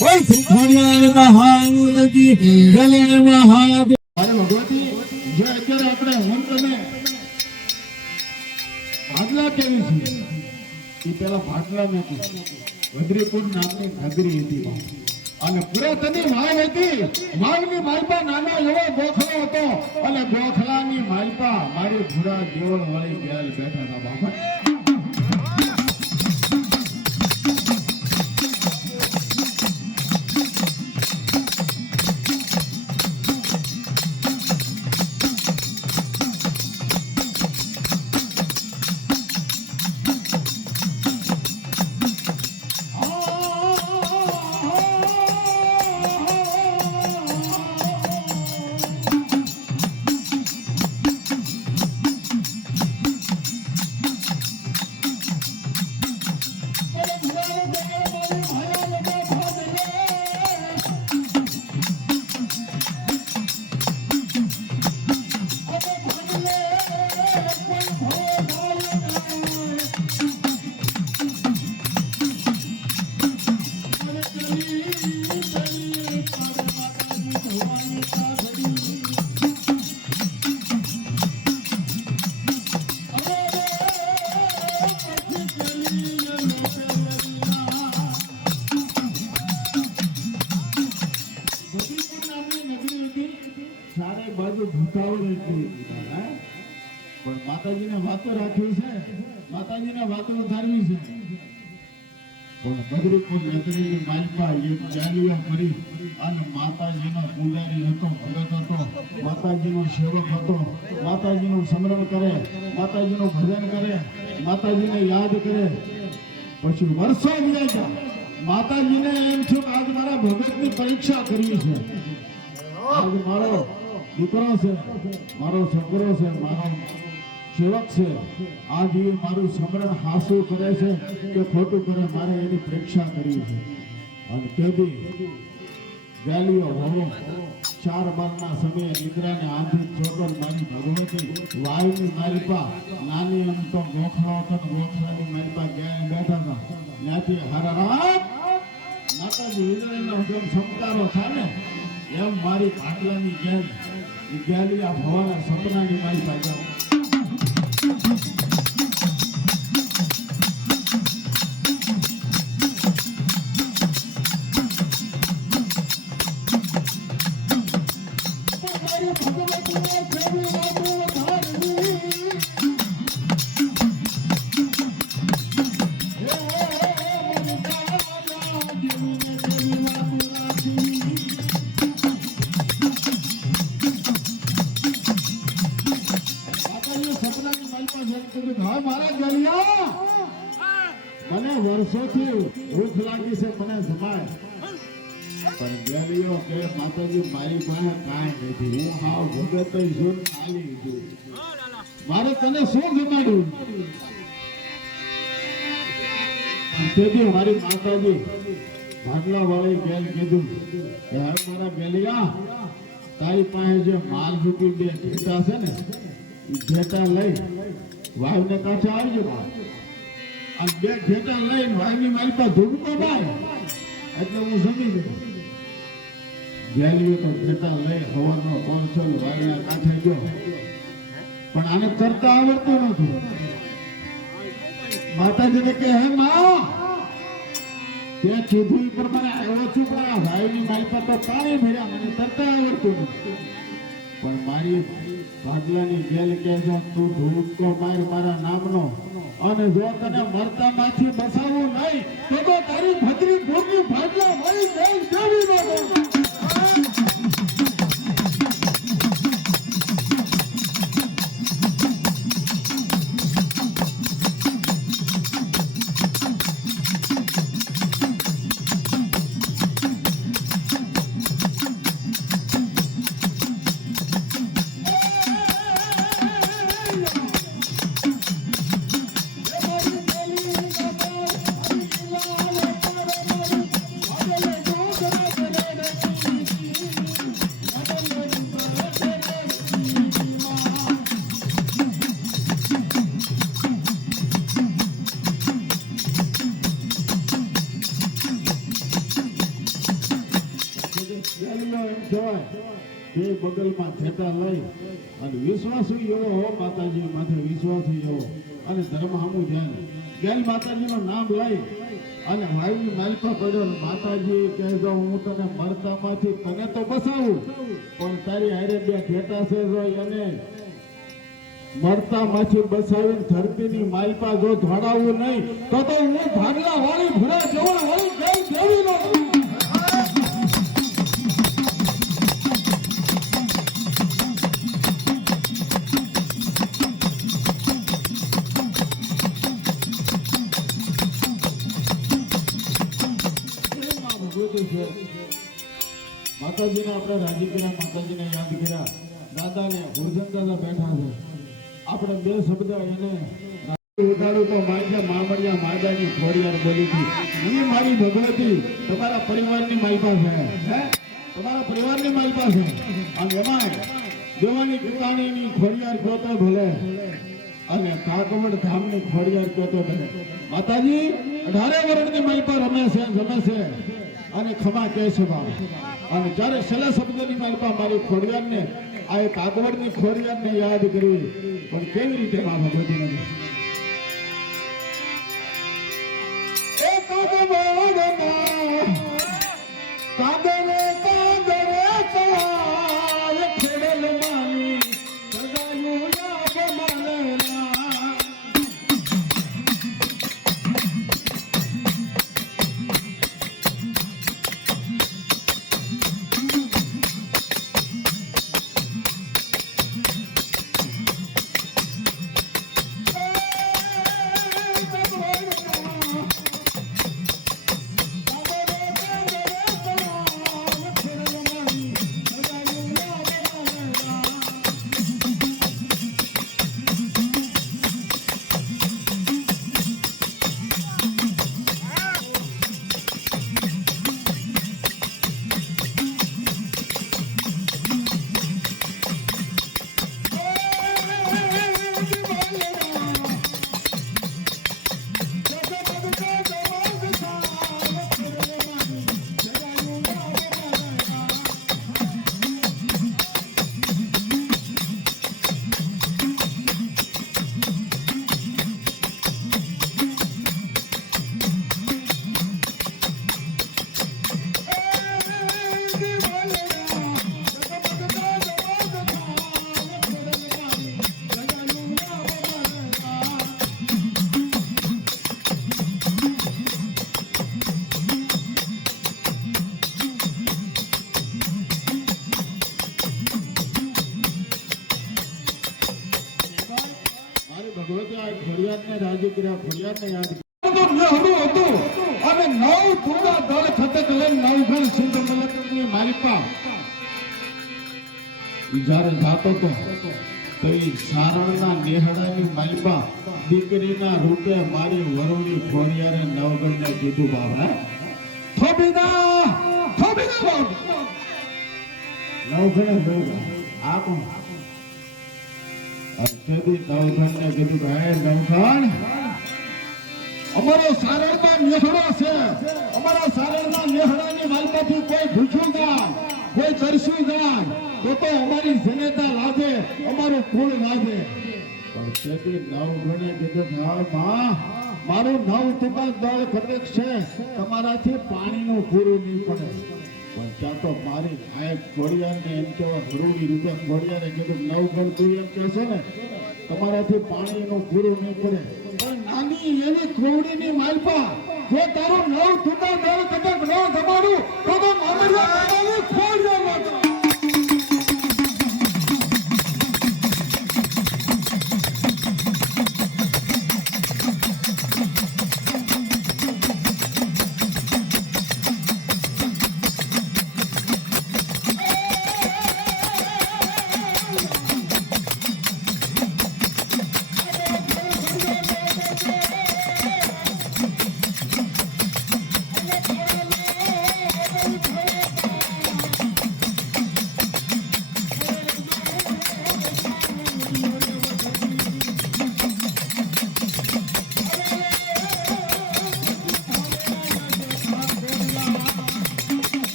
કોઈ સુખણ્યા મહાનજી ગલે મહાદેવ. અરે ભગવતી જે અત્યારે આપણે હું તમે ભાગલા કેવી છે એ પેલા ભાગલા નથી. વદ્રીપુર નામની નગરી હતી અને પુરાતની વાવ હતી. વાવની માલપા નાનો એવો ગોખલો હતો અને ગોખલાની માલપા મારી ભૂરા દેવળ વાળી ગેલ બેઠા હતા બાપા. પણ માતાજીને વાતો રાખવી છે, માતાજીને વાતો ધારવી છે. પણ બદ્રીપુર નગરીની માલપા એક જાલીઓ કરી અને માતાજીનો પૂજારી હતો, ભગત હતો, માતાજીનો સેવક હતો. માતાજીનું સ્મરણ કરે, માતાજીનું ભજન કરે, માતાજીને યાદ કરે. પછી વર્ષો વીતી ગયા. માતાજીને એમ થયું કે આજ મારા ભગતની પરીક્ષા કરવી છે. આજ મારો દીકરો છે, મારો છોકરો છે, મારો સેવક છે. આજ એ મારું સ્મરણ હાસું કરે છે કે ખોટું કરે, મારે એની પરીક્ષા કરવી છે. અને તેથી ગાલીઓ હોવો 4 બારના સમયે નિદ્રાને આંધી ચોટલ મારી ભગવતી વાયુની માલિપા નાની એમ તો ગોખલો હતો ને ગોખલાની માલિપા ગયા બેઠા હતા. ત્યાંથી હરારામ માતાજી હિંદળીનો જેમ સંતારો થાય ને એમ મારી ભાગલાની ગેલ ગાલી આ ભવાના સપનાની માલિપા ગયા. મને વર્ષોથી ભૂખ લાગી છે, મને જમાય. પણ ગેલીઓ કે માતાજી મારી પાસે કાંઈ નથી, હું હાવ ભગત છું, ખાલી છું, મારે તને શું જમાડ્યું? તેથી મારી માતાજી ભાગલા વાળી ગેલ કીધું કે હે મારા ગેલિયા, તારી પાસે જે માલ રૂપી 2 ઘેટા છે ને એ ઘેટા લઈ વાવને કાંઠે આવજો. આ 2 ઘેટા લઈને વાવની મારી પાસે ધૂમકો બાય એટલે હું સમજી ગયો. ગેલીઓ તો ઘેટા લઈ હવાનો કોન્સોલ વાવના કાંઠે ગયો, પણ આને તરતા આવડતું નથી. માતાજીને કે હે માં, ત્યાં કીધું પ્રમાણે આવ્યો છું, પણ આ વાવની મારી પાસે તો પાણી ભર્યા, મને તરતા આવડતું નથી. પણ મારી ભાગલાની ગેલ કે જો તું ધૂપકો માર મારા નામનો, અને જો તને મરતા માંથી બસાવું નહીં તો તારી ભદ્રી ભોગની ભાગલા મારી ગેલ દેવી નો. બે બગલમાં ખેટા લઈ અને વિશ્વાસુ એવો હો માતાજી માથે વિશ્વાસુ એવો અને ધર્મ સામું ધ્યાન ગેલ માતાજીનું નામ લઈ અને વાયુની માલિકા પડ્યો માતાજી કહેજો હું તને મરતામાંથી તને તો બસાવું પણ તારી હારે બે ઘેટા છે જો એને મરતામાંથી બસાવીને ધરતીની માલિકા જો ધોડાવું નહીં તો હું ભાગલા વાળી ભૂરા જવણ વાળી ગઈ દેવી નો માતાજીને આપણે રાજી કર્યા માતાજીને યાદ કર્યા દાદાને ગુરજન દાદા બેઠા છે આપણે બે શબ્દ એને ઉઠાડું તો માજા મામડિયા માજાની ખોડિયાર બોલી હતી એ મારી ભગવતી તમારા પરિવારની માલપા છે હે તમારા પરિવારની માલપા છે અને એમાં દેવાની કીર્તાણીની ખોડિયાર કહો તો ભલે અને કાકવડ ધામની ખોડિયાર કહો તો ભલે માતાજી 18 વર્ષની માલપા રમે છે જમે છે અને ખમા કહે છે બાબા અને જ્યારે છેલ્લા શબ્દની માલપા મારી ખોડિયારને આ એક કાકવડની ખોડિયારને યાદ કરવી પણ કેવી રીતે મા ભગવતીને ફરિયાદને રાજી કર્યા ફરિયાદને યાદ હતું અને નવ ટુકડા દળ ખતક લઈને નવઘણ સિંધ મલકની માલિકા જ્યારે જાતો તો એ સારણના નેહડાની માલિકા દીકરીના રૂપે મારી વરુણી ખોડિયારે નવગણને કીધું બાબા થોબીના બાબા નવગણે જોયું આ કોણ નવગણને કીધું હે નવગણ અમારો સારણના નેહડો છે અમારા સારણના નેહડાની માલિકાથી કોઈ ભૂખ્યું જાય કોઈ તરસ્યું જાય તો અમારી જનેતા લાગે અમારું કુળ લાગે પણ તેથી નવગણે કીધું હા માં મારું નવ ટુકડા દળ ખતક છે તમારાથી પાણીનું પૂરું નહીં પડે પણ ત્યાં તો મારી આ ખોડિયારને એમ કહેવાય હરુડી રૂપે ખોડિયારે કીધું નવગણ તું એમ કહેશો ને તમારાથી પાણીનું પૂરું નહીં પડે પણ નાની એવી ક્રોડીની માલપા જો તારું નવ ટુકડા દળ ખતક ન જમાડું તો મામડિયા ખોડિયાર નહોતો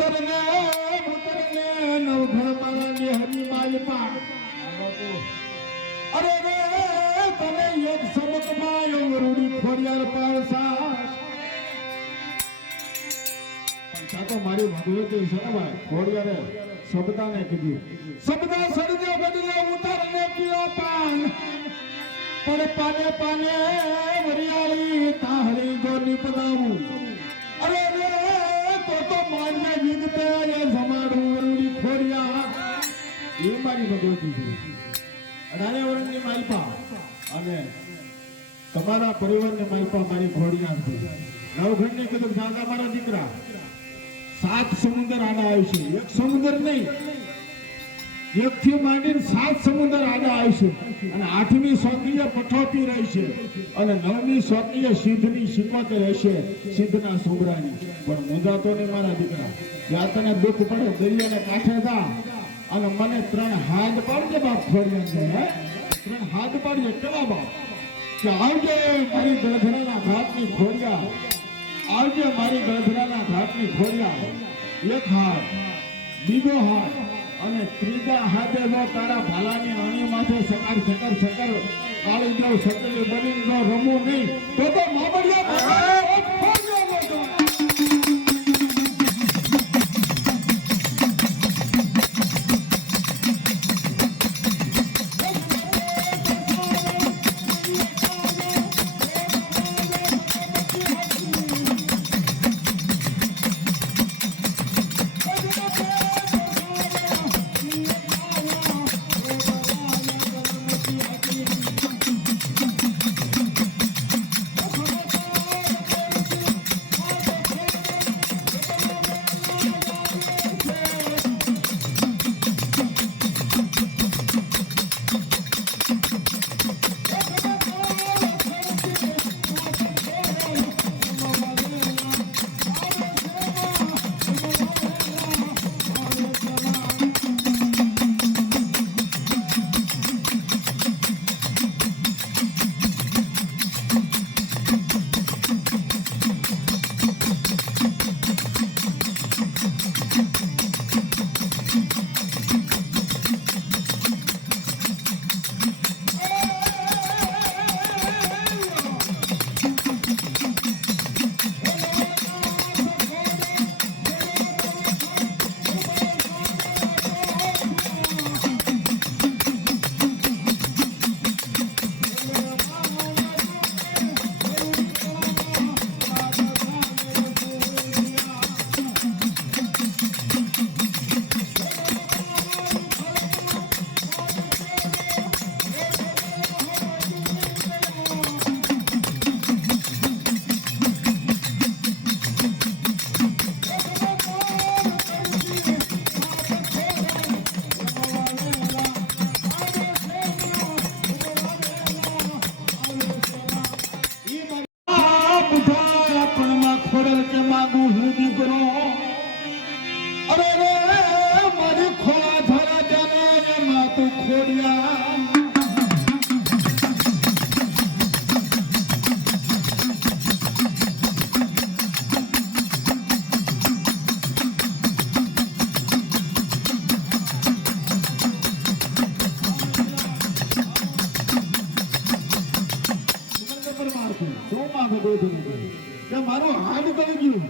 ઉતરને નવઘણ મારા નેહની માલપા અરે રે તને એક સમકમાં રૂડી ખોડિયાર પાડસા પણ તો મારી ભગવતી છે ને ભાઈ ખોડિયારે શબ્દાને કીધું શબ્દા સળજે બદલે ઉતારને પીઓ પાન પણ પાને પાને વરિયાળી તાહરી જો નિપદાવું અરે રે તો માનને જીતતે એ જમાડું વરુડી ખોડિયા એ મારી ભગવતી છે અઢારે વર્ષની માલપા અને તમારા પરિવારની માલપા મારી ખોડિયાર છે નવઘણની કીધું દાદા મારા દીકરા 7 સમુદ્ર આડા આવશે એક સમુદ્ર નહીં એક થી માંડીને 7 સમુદ્ર આડા આવશે અને 8મી સોકીએ પઠોતી રહેશે અને 9મી સોકીએ સિદ્ધની શિકોતે રહેશે સિદ્ધના સોબરાની પણ મુંજાતો નહીં મારા દીકરા જ્યાં તને દુઃખ પડે દરિયાને કાંઠે જા અને મને 3 હાથ પાડજે બાપ ખોડિયા હે 3 હાથ પાડજે કેવા બાપ કે આવજે મારી ગળધરાના ઘાટની ખોડિયા આવજે મારી ગળધરાના ઘાટની ખોડિયા એક હાથ બીજો હાથ અને ત્રીજા હાથે જો તારા ભાલાની અણી માથે સકાર કાળી જાવ સકલી બની જો રમવું નહીં તો મામડિયા મારું હાડ કરી ગયું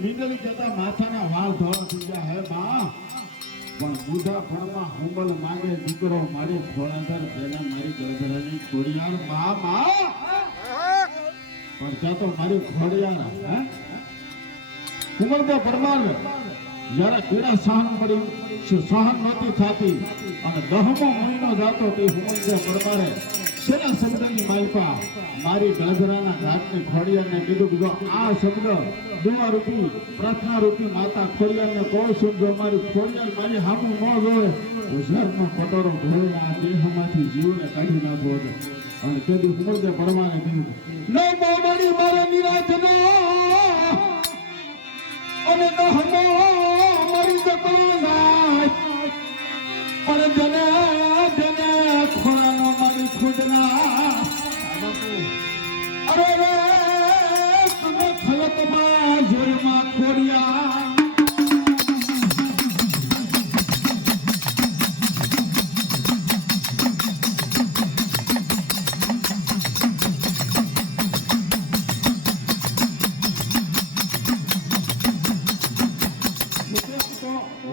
મીંડળી જતા માથાના વાળ ધોળા થઈ ગયા હે માં પણ બુધા ફળમાં હુંબલ માંગે દીકરો મારી ખોળાધર તેને મારી ગળધરાની ખોડિયાર માં પણ ત્યાં તો મારી ખોડિયાર હે હુંબલ તો પરમાર જયારે પીડા સહન નહોતી થતી અને 10મો મહિનો જાતો તે હુંબલ તો પરમારે શેના શબ્દની માલપા મારી ગળધરાના ઘાટની ખોડિયારને કીધું કે આ શબ્દ દુઆ રૂપી પ્રાર્થના રૂપી માતા ખોડિયારને કોઈ સમજો મારી ખોડિયાર મારી હામું ન જોવે ઝેરનો કટોરો ધોઈને આ દેહમાંથી જીવને કાઢી નાખવો હતો અને તેથી ઉમરદે પરમાને કીધું ન મોમણી મારે નિરાજનો અને ન હમો મારી જતો જાય પણ જને ખોરાનો મારી ખુદના અરે રે તમે ખલકમાં જોરમાં ખોડિયા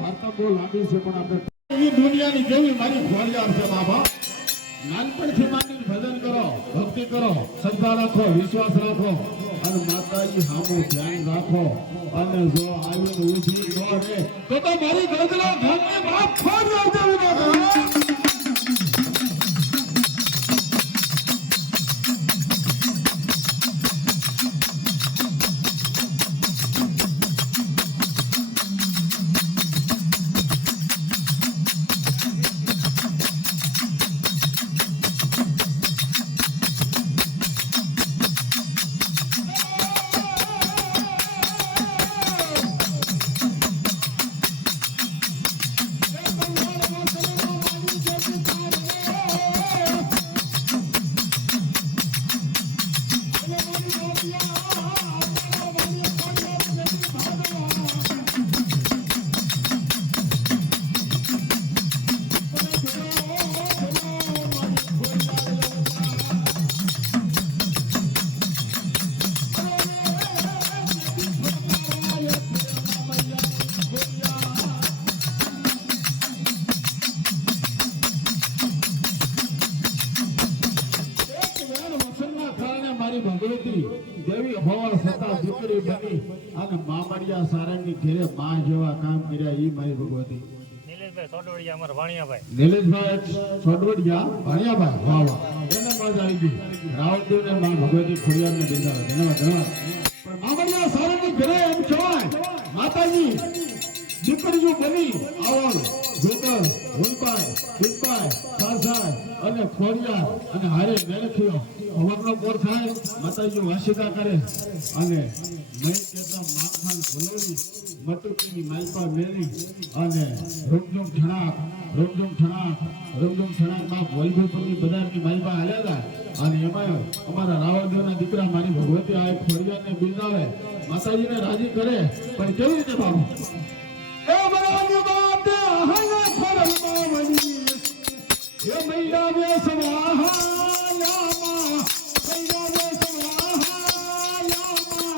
વાર્તા બહુ લાંબી છે પણ આપણે એ દુનિયાની જેવી મારી ફરિયાદ છે બાબા. નાનપણથી માંડીને ભજન કરો, ભક્તિ કરો, શ્રદ્ધા રાખો, વિશ્વાસ રાખો અને માતાજી સામું ધ્યાન રાખો અને જો આવીને ઊભી ન રહે તો મારી ગળગળા ધામની બાપ ફરિયાદ જેવી ન કરે. ભગવતી દેવી હોવા છતાં દીકરી બની અને મામડિયા સારંગની ઘેરે માં જેવા કામ કર્યા ઈ મારી ભગવતી. નિલેશભાઈ સોડવડિયા અમારા ભાણિયાભાઈ. નિલેશભાઈ સોડવડિયા ભાણિયાભાઈ વાહ વાહ એને મજા આવી ગઈ. રાવણદેવને માં ભગવતી ખોડિયારને બિંદાવે. ધન્યવાદ ધન્યવાદ. પણ મામડિયા સારંગની ઘેરે એમ કહેવાય માતાજી દીકરીઓ બની આવળ જોતર હુલપાય દુધપાય સાસાય અને ખોડિયાર અને હારે મેલખીઓ અવરનો કોર થાય માતાજી વાસિકા કરે અને મય કેતા માખણ ભલોડી મટુકીની માલપા મેલી અને રૂમઝુમ ઠણાક માં વૈભવપુરની બજારની માલપા હાલ્યા જાય અને એમાં અમારા રાવણદેવના દીકરા મારી ભગવતી આ ખોડિયારને બિરદાવે માતાજીને રાજી કરે. પણ કેવી રીતે બાબુ એ બરાબર બાપ દે હલા ફરલ માવણી એ મૈયા વે સવાહા યામા મૈયા વે સવાહા યામા.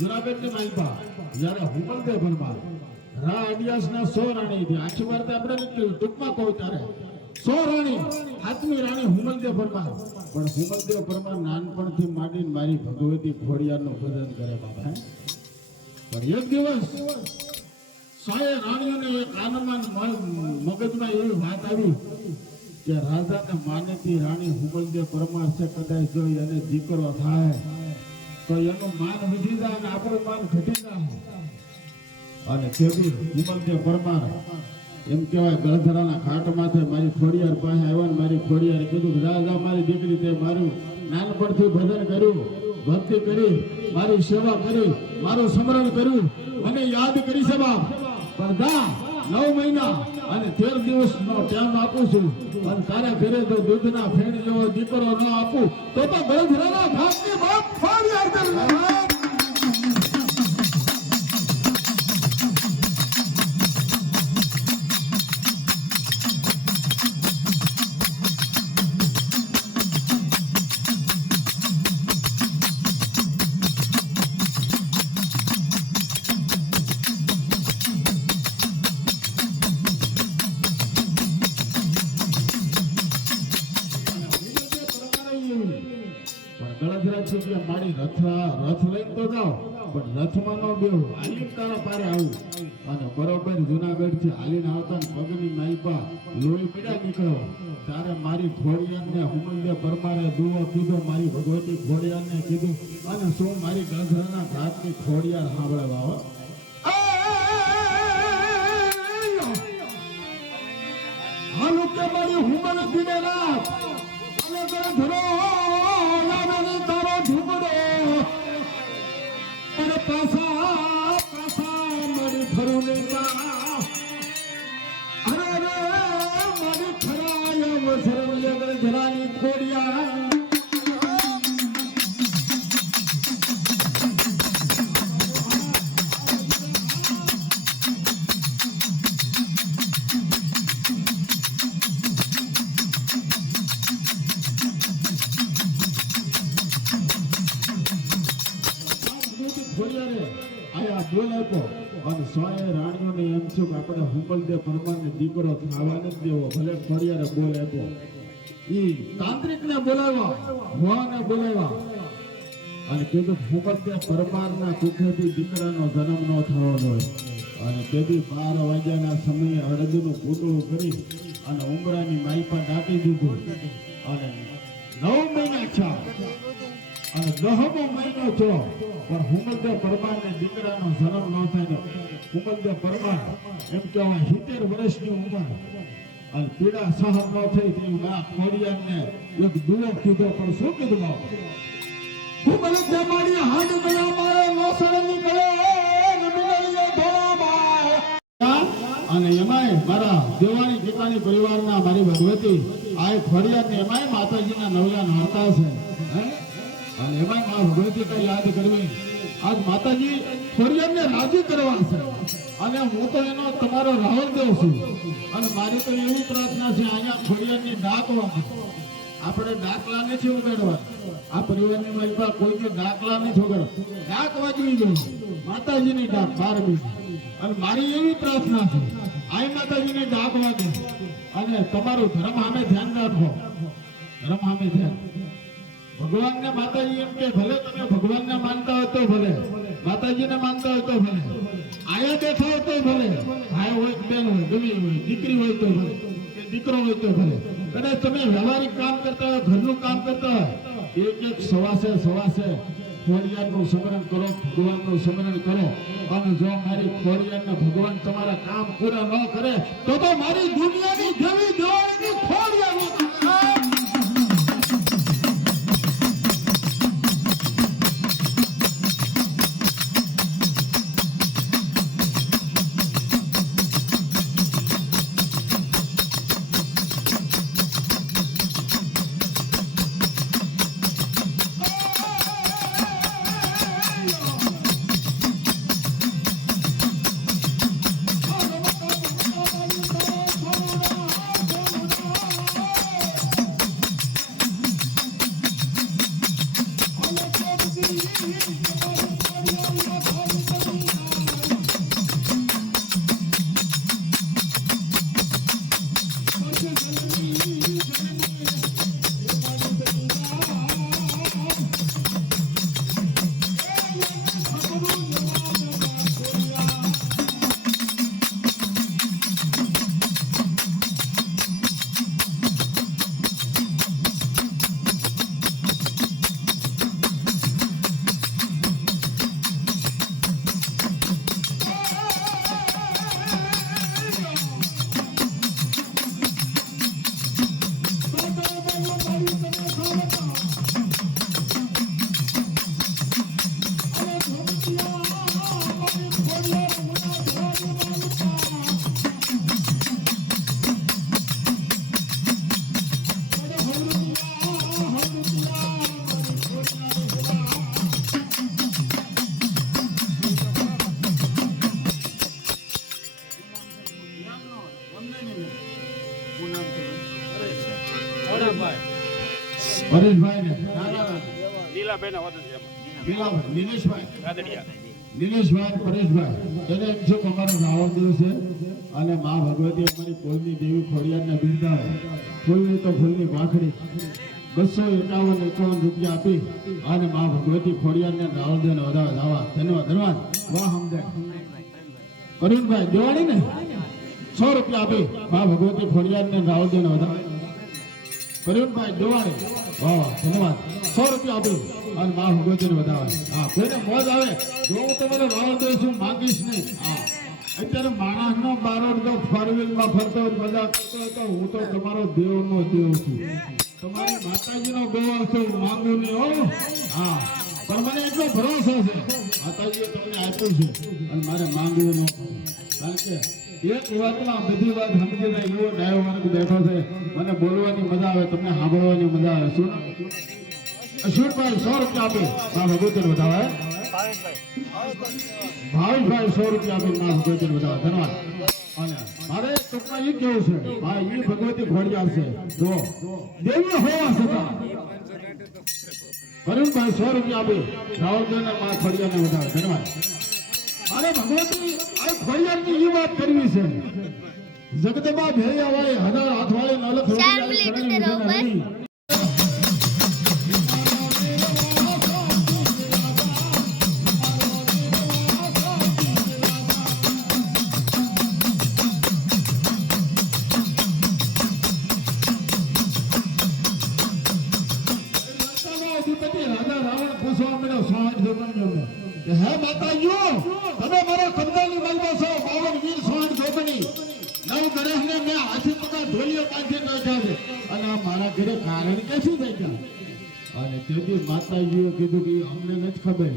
જુનાગઢની માલપા જ્યારે હુમલદેવ ભરમાર રા અડિયાસના 100 રાણી હતી. આખી વાર્તા આપણે નથી ટૂંકમાં કહું ત્યારે 100 રાણી હાથમી રાણી હુમલદેવ ભરમાર. પણ હુમલદેવ ભરમાર નાનપણથી માંડીને મારી ભગવતી ખોડિયારનું ભજન કરે બાબા. પણ એક દિવસ 100 રાણીઓને એક કાનમાં મગજમાં એવી વાત આવી કે રાજાને માનેતી રાણી હુમલદેવ ભરમાર છે, કદાચ જો એને દીકરો થાય તો એનું માન વધી જાય અને આપણું માન ઘટી જાય. અને તેથી હુમલદેવ પરમાર એમ કહેવાય ગળધરાના ખાટ માથે મારી ખોડિયાર પાસે આવ્યા ને મારી ખોડિયારે કીધું જા મારી દીકરી તે મારું નાનપણથી ભજન કર્યું, ભક્તિ કરી, મારી સેવા કરી, મારું સ્મરણ કર્યું, મને યાદ કરી છે બાપ. પણ જા 9 મહિના અને 13 દિવસનો ટાઈમ આપું છું અને તારા ઘરે જો દૂધના ફેણ જેવો દીકરો ન આપું તો ગળધરાના ખાટની બાપ ખોડિયાર કરશે. મારી રથ લઈને તો જાઓ પણ રથમાં ન બેહું, આલી તારા પારે આવું અને બરોબર જુનાગઢ થી હાલીને આવતા ને પગની માલપા લોહી પીડા નીકળો ત્યારે મારી ખોડિયારને હુમલ્ય પરમારે દુઓ કીધો, મારી ભગવતી ખોડિયારને કીધું અને શું મારી ગંધરના ઘાટની ખોડિયાર સાંભળે બાવા. હાલો કે મારી હુમલ દીને રાત અને ગંધરો લાવે તારો ઝૂમડો અને પાછા મારી ફરું લેતા અરે મારી ખરાય વસરમ લેગર ધરાની ખોડિયા. બોલ આપ્યો અને સોએ રાણીઓને એમ છે કે આપણે હુમલદેવ પરમારને દીકરો થવાને જ દેવો, ભલે ખોડિયારે બોલ આપ્યો. ઈ તાંત્રિકને બોલાવ્યા, હોવાને બોલાવ્યા અને કીધું હુમલદેવ પરમારના કુખેથી દીકરાનો જન્મ ન થવો જોઈએ. અને તેથી 12 વાગ્યાના સમયે અડદનું પૂતળું કરી અને ઉમરાની માઈપા દાટી દીધું અને 9 મહિના થયા અને 10મો મહિનો થયો પણ હુમલદેવ પરમારને દીકરાનો જન્મ ન થાય. હુમલદેવ પરમાર એમ કહેવાય 70 વર્ષની ઉંમર અને પીડા સહન ન થઈ તે મા ખોડિયારને એક દુઓ કીધો. પણ શું કીધું બાપ? હુમલદેવ મારી હાથ ગળા મારે નોસર નીકળે ને મિલલિયો ધોળા અને એમાંય મારા દેવાણી પિતાની પરિવારના મારી ભગવતી આ ખોડિયારને એમાંય માતાજીના નવલા નોરતા છે અને એમાં મા ભગવતી કઈ યાદ કરવી. આજ માતાજી ખોડિયારને રાજી કરવા છે અને હું તો એનો તમારો રાહુલ દેવ છું અને મારી તો એવી પ્રાર્થના છે અહીંયા ખોડિયારની ડાક વાગે. આપણે ડાકલા નથી ઉગાડવા, આ પરિવારની મહિલા કોઈ ડાકલા નથી ઉગાડવા, ડાક વાગવી જોઈએ માતાજીની ડાક 12મી. અને મારી એવી પ્રાર્થના છે આ માતાજીની ડાક વાગે અને તમારું ધર્મ સામે ધ્યાન રાખો, ધર્મ સામે ધ્યાન. ભગવાનને માતાજી એમ કે ભલે તમે ભગવાનને માનતા હોય તો ભલે, માતાજીને માનતા હોય તો ભલે, આયા બેઠા હોય તો ભલે, ભાઈ હોય કે બેન હોય, ગમે હોય, દીકરી હોય તો ભલે કે દીકરો હોય તો ભલે, કદાચ તમે વ્યવહારિક કામ કરતા હોય, ઘરનું કામ કરતા હોય, એક સવાસે ખોડિયારનું સ્મરણ કરો, ભગવાનનું સ્મરણ કરો. અને જો મારી ખોડિયારને ભગવાન તમારા કામ પૂરા ન કરે તો મારી દુનિયાની દેવી દેવાળીની ખોડિયાર પરેશભાઈ ને લીલાભાઈ ના વદન નિલેશભાઈ પરેશભાઈ એને એમ છે કે અમારો રાવણ દિવસ છે અને મા ભગવતી અમારી કુળની દેવી ખોડિયારને બિરદાવે. ફૂલની તો ફૂલની ભાખડી 251 રૂપિયા આપી અને મા ભગવતી ખોડિયારને રાવણ દેવને વધાવે. ધન્યવાદ. વાહ સમજાય કરુણભાઈ દિવાળી ને 100 રૂપિયા આપી મા ભગવતી ખોડિયાર ને રાવલદેવ ને વધારે કરુણભાઈ દિવાળી વાહ વાહ ધન્યવાદ 100 રૂપિયા આપી અને મા ભગવતી ને વધારે હા કોઈને મોજ આવે જો હું તમારે રાવલદેવ છું માંગીશ નહીં હા અત્યારે માણસનો બારોડ તો ફોરવ્હીલમાં ફરતો હોય મજા કરતો હોય તો હું તો તમારો દેવનો દેવ છું તમારી માતાજીનો ગોવાળ છું માંગુ નહીં હો હા પણ મને એટલો ભરોસો છે માતાજીએ તમને આપ્યું છે અને મારે માંગવું ન કારણ કે એક વાતમાં બધી વાત સમજી જાય એવો ડાયો વર્ગ બેઠો છે મને બોલવાની મજા આવે તમને સાંભળવાની મજા આવે શું અશ્વિનભાઈ 100 રૂપિયા આપે મા ભગવતી વધાવે ભાવેશભાઈ 100 રૂપિયા આપી મા ભગવતી વધાવે ધન્યવાદ અને મારે ટૂંકમાં એ કેવું છે ભાઈ એ ભગવતી ખોડિયાર છે જો દેવી હોવા છતાં કરુણભાઈ 100 રૂપિયા આપી રાવલદેવને મા ખોડિયારને વધાવે ધન્યવાદ મારે ભગવતી આ ખોડિયારની એ વાત કરવી છે જગદંબા ભેયા વાળી 1000 હાથ વાળી નલખ હે માતાજીઓ તમે મારા કબજાની માલમાં છો 52 વીર સોહણ જોગણી નવ ગ્રહને મેં હાથી પગા ઢોલિયો કાઢી નાખ્યા છે અને આ મારા ઘરે કારણ કેથી થઈ ગયા અને તેથી માતાજીએ કીધું કે અમને નથી ખબર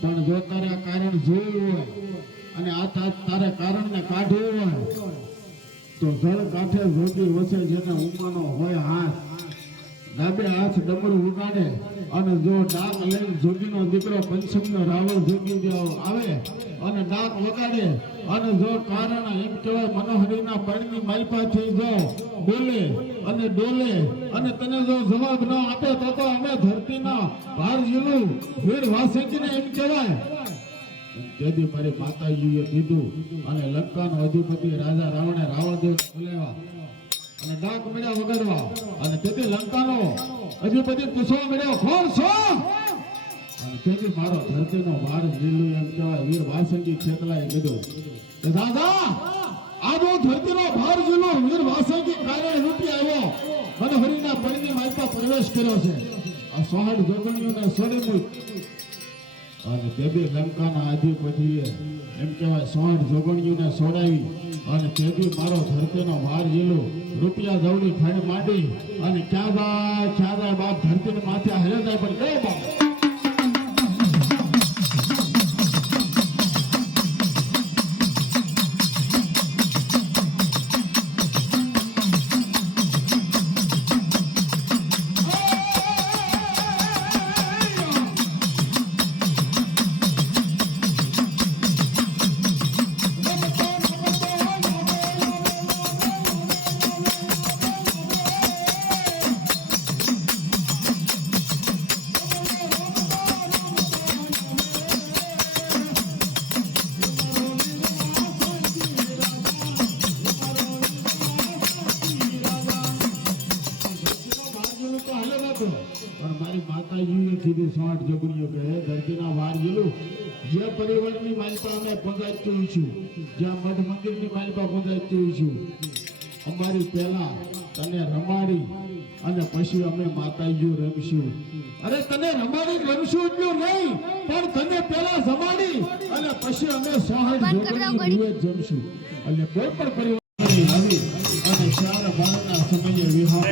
પણ જો તારે આ કારણ જોયું હોય અને આ તારે કારણને કાઢવું હોય તો જળ કાંઠે જોગી વસે જેને ઉમાનો હોય હાથ ડાબે હાથ ડમરું ઉગાડે અને જો ડાક લઈને જોગીનો દીકરો પંચમનો રાવળ જોગી આવે અને ડાક વગાડે અને જો કારણ એમ કહેવાય મનોહરીના પણની માલપાથી જો બોલે અને ડોલે અને તને જો જવાબ ન આપે તો અમે ધરતીના ભાર જીલું વીર વાસંગીને એમ કહેવાય જેથી મારી માતાજીએ કીધું અને લંકાનો અધિપતિ રાજા રાવણે રાવણદેવને બોલાવ્યા અને ડાક મળ્યા વગાડવા અને તેથી લંકાનો અધિપતિ પૂછવા મળ્યો કોણ છો અને તેથી મારો ધરતીનો ભાર લીલું એમ કહેવાય વીર વાસંગી ખેતલાએ કીધું કે દાદા આજો ધરતીનો ભાર લીલો વીર વાસંગી કારણે રૂપી આવ્યો મને હરિના પણની માલપા પ્રવેશ કર્યો છે આ સોહડ જોગણીઓને સોડી મૂક અને તેબી લંકાના અધિપતિએ એમ કહેવાય સોહડ જોગણીઓને સોડાવી અને તેબી મારો ધરતીનો ભાર લીલો રૂપિયા જવડી ફાડ માંડી અને ક્યાં જાય બાપ ધરતીને માથે હરે જાય પણ કેવો બાપ પણ મારી માતાજીએ કીધું 60 જોગણીઓ કે ધરતીના વાર જેલું જે પરિવારની માલિકા અમે પહોંચાડતું છું જ્યાં મઠ મંદિરની માલિકા પહોંચાડતું છું અમારી પહેલા તને રમાડી અને પછી અમે માતાજીઓ રમશું અરે તને રમાડી રમશું એટલું નહીં પણ તને પહેલા જમાડી અને પછી અમે 60 જોગણીઓ જમશું એટલે કોઈ પણ પરિવારની આવી અને ચાર બારના સમયે વિવાહ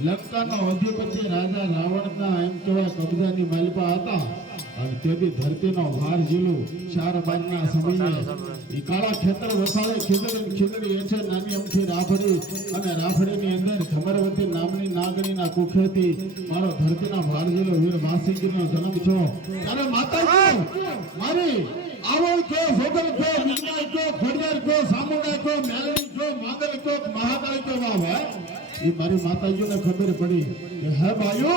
લંકાનો અધિપતિ રાજા રાવણના એમ કહેવાય કબજાની માલિપા હતા અને તેથી ધરતીનો ભાર ઝીલું ચાર બાજના સમયે ઈ કાળા ખેતર વસાવે ખીજડી એ છે નાની અમથી રાફડી અને રાફડીની અંદર ખમરવતી નામની નાગણીના કુખેથી મારો ધરતીના ભાર ઝીલો વીર વાસંગીનો જન્મ છો ત્યારે માતાજી મારી આવળ કે સોગલ કે વિનાય કે ખોડિયાર કે સામુંડા કે મેલડી કે માંગલ કે મહાકાળી કે વાહ ભાઈ એ મારી માતાજીને ખબર પડી કે હે ભાઈઓ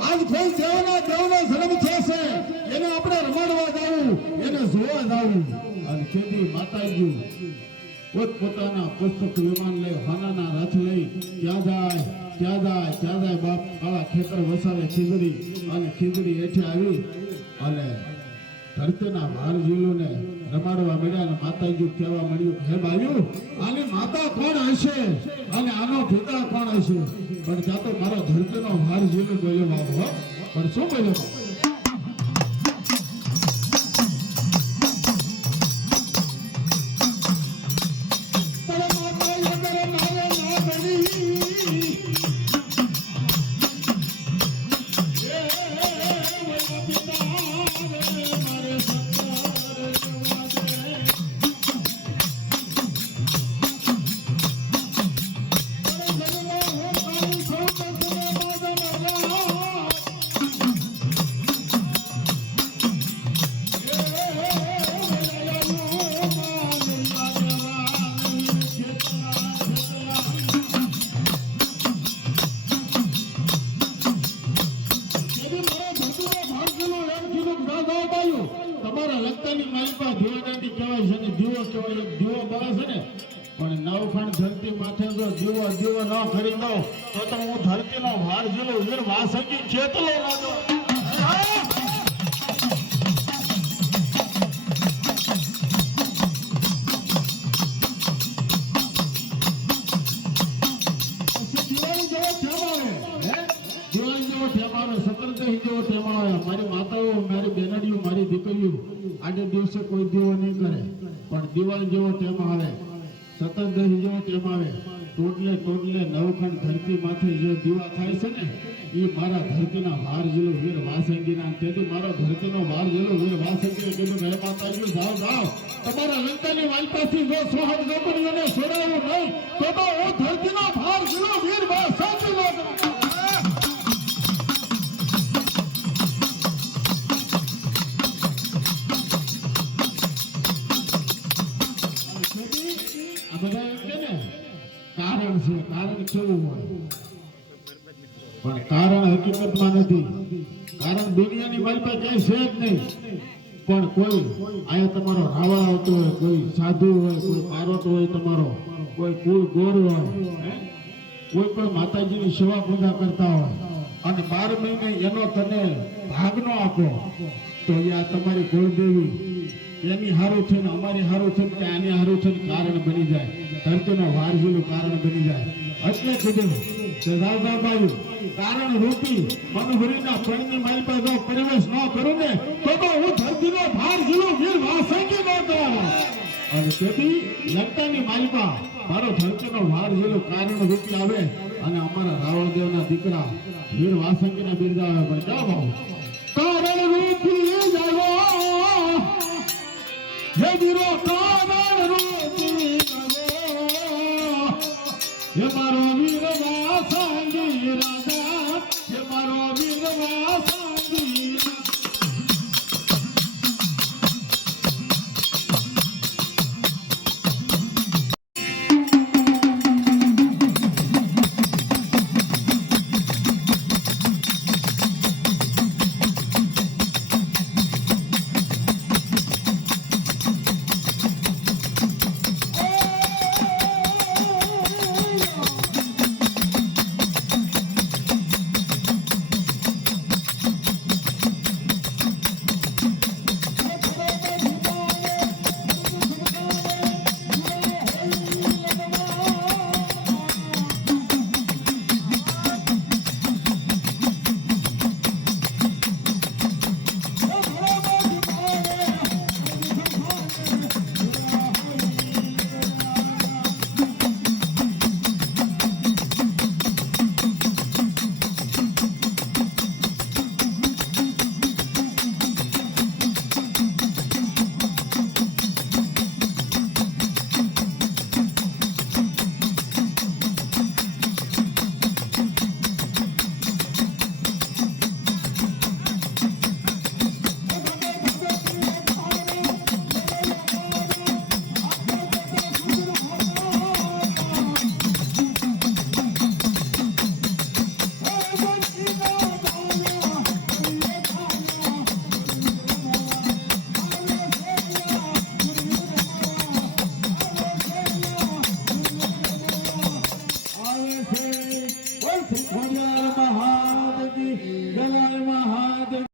આજ કોઈ દેવનો જન્મ થશે એને આપણે રમાડવા જાવું એને જોવા જાવું અને તેથી માતાજી પોતાના પુસ્તક વિમાન લઈ હાનાના રથ લઈ ક્યાં જાય બાપ કાળા ખેતર વસાવે ખીજડી અને ખીજડી હેઠે આવી અને ધરતીના ભાર ઝીલોને રમાડવા મળ્યા અને માતાજી કહેવા મળ્યું હે ભાઈઓ આની માતા કોણ હશે અને આનો પિતા કોણ હશે પણ ત્યાં તો મારો ધરતીનો ભાર ઝીલો બોલ્યો બાબો પણ શું બોલ્યો ધરતી માથે જો દીવો ન કરી દો તો હું ધરતીનો ભાર ઝીલો વીર વાસંગી ચેતલો રાજો મારી માતાઓ મારી બેનડીઓ મારી દીકરીઓ આજે દિવસે કોઈ દીવો નહીં કરે પણ દિવાળી જેવો ટેમ આવે સતતદહી જેવો ટેમ આવે ટોટલે નવખંડ ધરતી માથે જે દીવા થાય છે ને એ મારા ધરતીના ભાર ઝીલો વીર વાસંગીના તેથી મારો ધરતીનો ભાર ઝીલો વીર વાસંગીને કીધું હે માતાજી જાઓ તમારા લંકાની વાલપાથી જો સોહદ ગોપણીઓને છોડાવું નહીં તો હું ધરતીનો ભાર ઝીલો વીર વાસંગીનો કારણ કેવું હોય પણ કારણ હકીકતમાં નથી કારણ દુનિયાની મારી પાસે ક્યાંય છે જ નહીં પણ કોઈ આયા તમારો રાવળ આવતો હોય કોઈ સાધુ હોય કોઈ પાર્વત હોય તમારો કોઈ કુળ ગોર હોય કોઈ પણ માતાજીની સેવા પૂજા કરતા હોય અને 12 મહિને એનો તને ભાગ ન આપો તો આ તમારી કુળદેવી એની હારું છે ને અમારી હારું છે કે આની હારું છે કારણ બની જાય ધરતીનો ભાર ઝીલું કારણ બની જાય એટલે કીધું કે રાજાબાઈ કારણ રૂપી મનહરીના પ્રેમની મારી પાસે જો પરિવેશ ન કરું ને તો હું ધરતીનો ભાર ઝીલું વીર વાસંગી ન કરું અને તેથી લંકાની માલિકા મારો ધરતીનો ભાર ઝીલું કારણ રૂપી આવે અને અમારા રાવણદેવના દીકરા વીર વાસંગીને બિરદાવે પણ ક્યાં ભાવ કારણ રૂપી જાવો હે વીરો કારણ રૂપી જાવો હે મારો